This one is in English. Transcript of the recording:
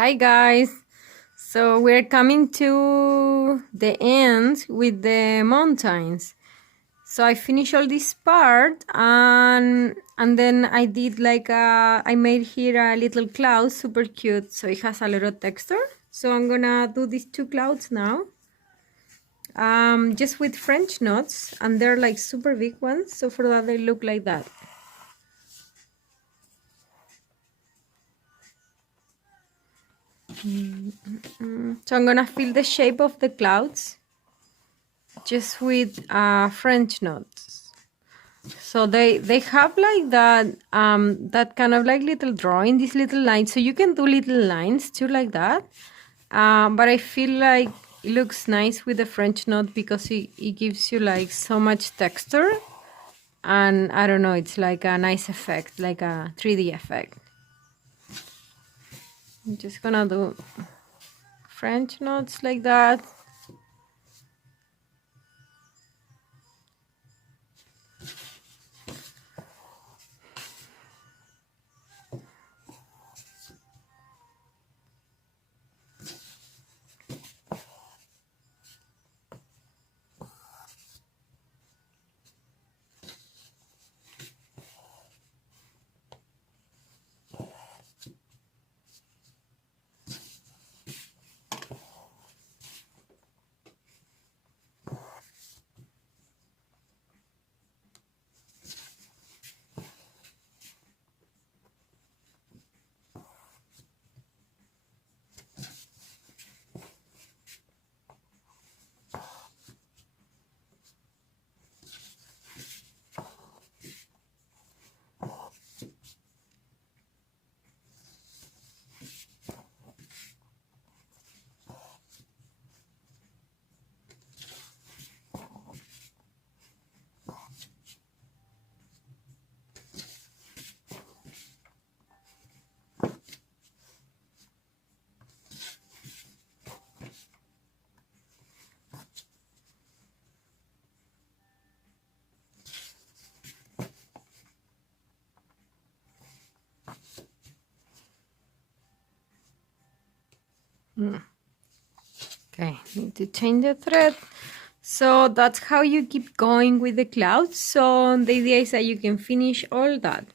Hi guys, so we're coming to the end with the mountains. So I finished all this part and then I did I made here a little cloud, super cute, so it has a lot of texture. So I'm gonna do these two clouds now, just with French knots, and they're like super big ones, so for that they look like that. So I'm gonna fill the shape of the clouds just with French knots. So they have like that kind of like little drawing, these little lines. So you can do little lines too like that. But I feel like it looks nice with the French knot because it gives you like so much texture. And I don't know, it's like a nice effect, like a 3D effect. I'm just gonna do French knots like that. Okay, need to change the thread. So that's how you keep going with the clouds. So the idea is that you can finish all that